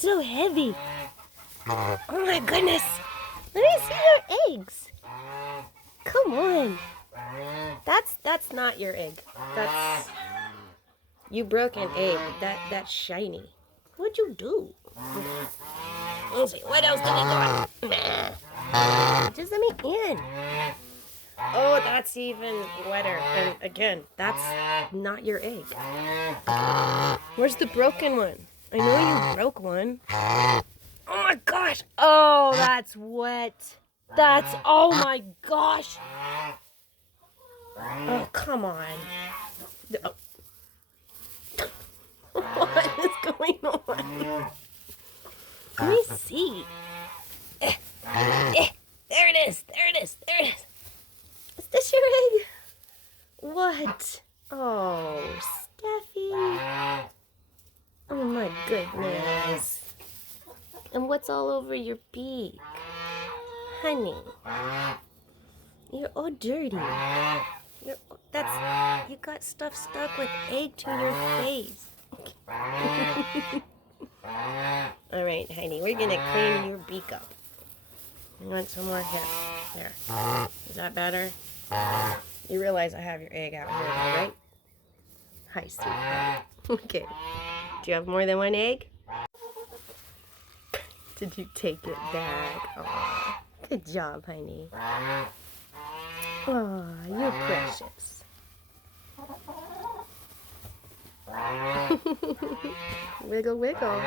it's so heavy. Oh my goodness. Let me see your eggs. Come on. That's not your egg. You broke an egg. That's shiny. What'd you do? Let's see. What else do we got? Just let me in. Oh, that's even wetter. And again, that's not your egg. Where's the broken one? I know you broke one. Oh my gosh. Oh, that's wet. Oh my gosh. Oh, come on. Oh. What is going on? Let me see. There it is. Is this your egg? What? Oh, Steffi. Oh my goodness. And what's all over your beak? Honey. You're all dirty. You got stuff stuck with egg to your face. All right, honey, we're gonna clean your beak up. You want some more here? There. Is that better? You realize I have your egg out here, though, right? Hi, sweetheart. Okay. Do you have more than one egg? Did you take it back? Aw. Good job, honey. Aw, you're precious. Wiggle, wiggle.